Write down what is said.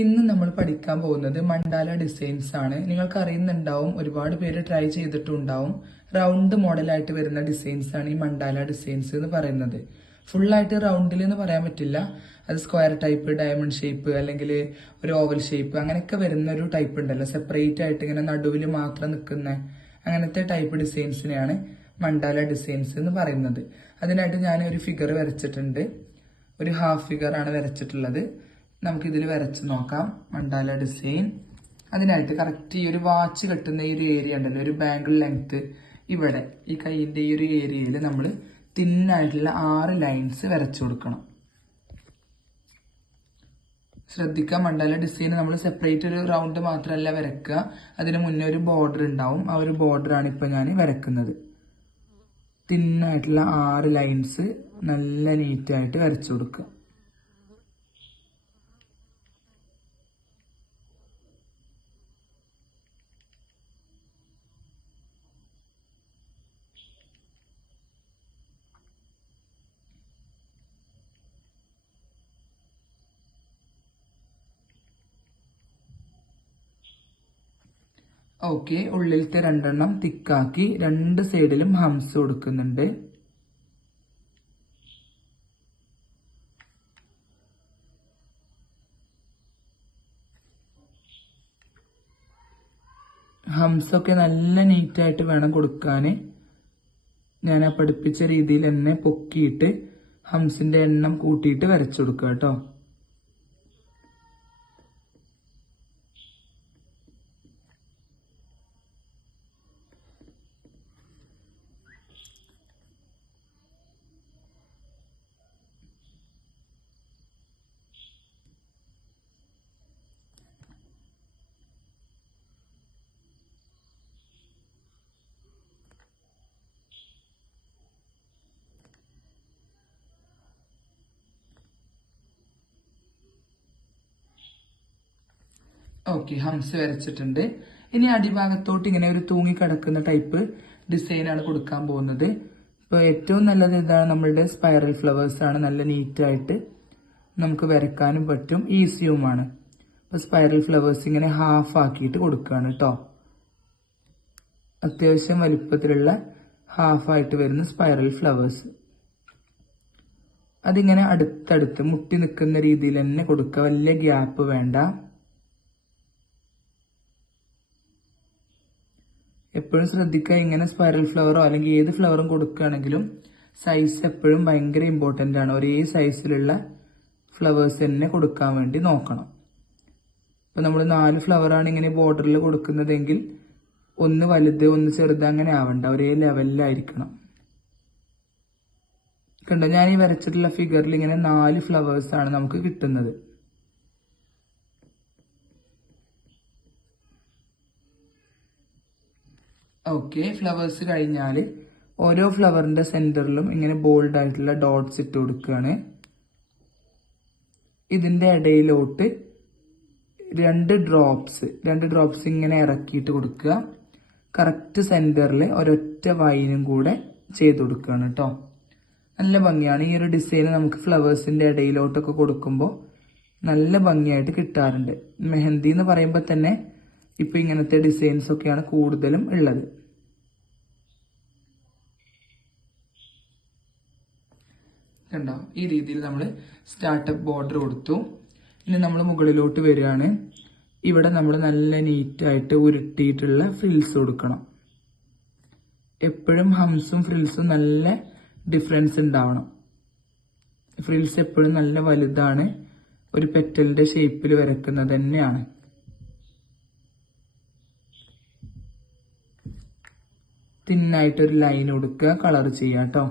ഇന്ന് നമ്മൾ പഠിക്കാൻ പോകുന്നത് മണ്ടാല ഡിസൈൻസ് ആണ്. നിങ്ങൾക്ക് അറിയുന്നുണ്ടാവും, ഒരുപാട് പേര് ട്രൈ ചെയ്തിട്ടുണ്ടാവും. റൗണ്ട് മോഡലായിട്ട് വരുന്ന ഡിസൈൻസ് ആണ് ഈ മണ്ടാല ഡിസൈൻസ് എന്ന് പറയുന്നത്. ഫുള്ളായിട്ട് റൗണ്ടിൽ എന്ന് പറയാൻ പറ്റില്ല. അത് സ്ക്വയർ ടൈപ്പ്, ഡയമണ്ട് ഷേപ്പ്, അല്ലെങ്കിൽ ഒരു ഓവൽ ഷേപ്പ്, അങ്ങനെയൊക്കെ വരുന്ന ഒരു ടൈപ്പ് ഉണ്ടല്ലോ, സെപ്പറേറ്റ് ആയിട്ട് ഇങ്ങനെ നടുവിൽ മാത്രം നിൽക്കുന്ന അങ്ങനത്തെ ടൈപ്പ് ഡിസൈൻസിനെയാണ് മണ്ടാല ഡിസൈൻസ് എന്ന് പറയുന്നത്. അതിനായിട്ട് ഞാൻ ഒരു ഫിഗർ വരച്ചിട്ടുണ്ട്. ഒരു ഹാഫ് ഫിഗർ ആണ് വരച്ചിട്ടുള്ളത്. നമുക്കിതിൽ വരച്ച് നോക്കാം മണ്ടാല ഡിസൈൻ. അതിനായിട്ട് കറക്റ്റ് ഈ ഒരു വാച്ച് കെട്ടുന്ന ഈ ഒരു ഏരിയ ഉണ്ടല്ലോ, ഒരു ബാങ്കിൾ ലെങ്ത്, ഇവിടെ ഈ കൈയിന്റെ ഈ ഒരു ഏരിയയിൽ നമ്മൾ തിന്നായിട്ടുള്ള 6 ലൈൻസ് വരച്ചു കൊടുക്കണം. ശ്രദ്ധിക്കുക, മണ്ടാല ഡിസൈൻ നമ്മൾ സെപ്പറേറ്റ് ഒരു റൗണ്ട് മാത്രമല്ല വരക്കുക, അതിന് മുന്നേ ഒരു ബോർഡർ ഉണ്ടാവും. ആ ഒരു ബോർഡറാണ് ഇപ്പൊ ഞാൻ വരക്കുന്നത്. തിന്നായിട്ടുള്ള 6 ലൈൻസ് നല്ല നീറ്റായിട്ട് വരച്ചു കൊടുക്കുക. ഓക്കെ, ഉള്ളിലത്തെ 2 തിക്കാക്കി 2 സൈഡിലും ഹംസ് കൊടുക്കുന്നുണ്ട്. ഹംസൊക്കെ നല്ല നീറ്റായിട്ട് വേണം കൊടുക്കാൻ. ഞാൻ ആ പഠിപ്പിച്ച രീതിയിൽ തന്നെ പൊക്കിയിട്ട് ഹംസിന്റെ എണ്ണം കൂട്ടിയിട്ട് വരച്ചു കൊടുക്കുക കേട്ടോ. ഓക്കെ, ഹംസ് വരച്ചിട്ടുണ്ട്. ഇനി അടിഭാഗത്തോട്ട് ഇങ്ങനെ ഒരു തൂങ്ങി കിടക്കുന്ന ടൈപ്പ് ഡിസൈനാണ് കൊടുക്കാൻ പോകുന്നത്. ഇപ്പൊ ഏറ്റവും നല്ലത് ഇതാണ്, നമ്മളുടെ സ്പൈറൽ ഫ്ലവേഴ്സ് ആണ്. നല്ല നീറ്റായിട്ട് നമുക്ക് വരക്കാനും പറ്റും, ഈസിയുമാണ്. അപ്പൊ സ്പൈറൽ ഫ്ലവേഴ്സ് ഇങ്ങനെ ഹാഫ് ആക്കിയിട്ട് കൊടുക്കുകയാണ് കേട്ടോ. അത്യാവശ്യം വലിപ്പത്തിലുള്ള ഹാഫായിട്ട് വരുന്ന സ്പൈറൽ ഫ്ലവേഴ്സ്. അതിങ്ങനെ അടുത്തടുത്ത് മുട്ടി നിൽക്കുന്ന രീതിയിൽ തന്നെ കൊടുക്കുക, വലിയ ഗ്യാപ്പ് വേണ്ട. എപ്പോഴും ശ്രദ്ധിക്കുക, ഇങ്ങനെ സ്പൈറൽ ഫ്ലവറോ അല്ലെങ്കിൽ ഏത് ഫ്ലവറും കൊടുക്കുകയാണെങ്കിലും സൈസ് എപ്പോഴും ഭയങ്കര ഇമ്പോർട്ടൻ്റ് ആണ്. ഒരേ സൈസിലുള്ള ഫ്ലവേഴ്സ് തന്നെ കൊടുക്കാൻ വേണ്ടി നോക്കണം. ഇപ്പൊ നമ്മൾ 4 ഫ്ലവറാണ് ഇങ്ങനെ ബോർഡറിൽ കൊടുക്കുന്നതെങ്കിൽ ഒന്ന് വലുത് ഒന്ന് ചെറുത് അങ്ങനെ ആവണ്ട, ഒരേ ലെവലിലായിരിക്കണം. കണ്ടോ, ഞാൻ ഈ വരച്ചിട്ടുള്ള ഫിഗറിൽ ഇങ്ങനെ 4 ഫ്ലവേഴ്സ് ആണ് നമുക്ക് കിട്ടുന്നത്. ഓക്കെ, ഫ്ലവേഴ്സ് കഴിഞ്ഞാൽ ഓരോ ഫ്ലവറിന്റെ സെന്ററിലും ഇങ്ങനെ ബോൾഡ് ആയിട്ടുള്ള ഡോട്ട്സ് ഇട്ട് കൊടുക്കുകയാണ്. ഇതിന്റെ ഇടയിലോട്ട് 2 ഡ്രോപ്സ് ഇങ്ങനെ ഇറക്കിയിട്ട് കൊടുക്കുക. കറക്റ്റ് സെന്ററിൽ ഒരൊറ്റ വൈനും കൂടെ ചെയ്ത് കൊടുക്കുകയാണ് കേട്ടോ. നല്ല ഭംഗിയാണ് ഈ ഒരു ഡിസൈൻ. നമുക്ക് ഫ്ലവേഴ്സിന്റെ ഇടയിലോട്ടൊക്കെ കൊടുക്കുമ്പോൾ നല്ല ഭംഗിയായിട്ട് കിട്ടാറുണ്ട്. മെഹന്തി എന്ന് പറയുമ്പോൾ തന്നെ ഇപ്പൊ ഇങ്ങനത്തെ ഡിസൈൻസ് ഒക്കെയാണ് കൂടുതലും ഉള്ളത്. കണ്ടോ, ഈ രീതിയിൽ നമ്മൾ സ്റ്റാർട്ടപ്പ് ബോർഡർ കൊടുത്തു. ഇനി നമ്മൾ മുകളിലോട്ട് വരികയാണ്. ഇവിടെ നമ്മൾ നല്ല നീറ്റായിട്ട് ഉരുട്ടിയിട്ടുള്ള ഫ്രിൽസ് കൊടുക്കണം. എപ്പോഴും ഹംസും ഫ്രിൽസും നല്ല ഡിഫറൻസ് ഉണ്ടാവണം. ഫ്രിൽസ് എപ്പോഴും നല്ല വലുതാണ്, ഒരു പെറ്റലിന്റെ ഷേപ്പിൽ വരക്കുന്നത് തന്നെയാണ്. തിന്നായിട്ടൊരു ലൈൻ കൊടുക്കുക, കളർ ചെയ്യാം കേട്ടോ.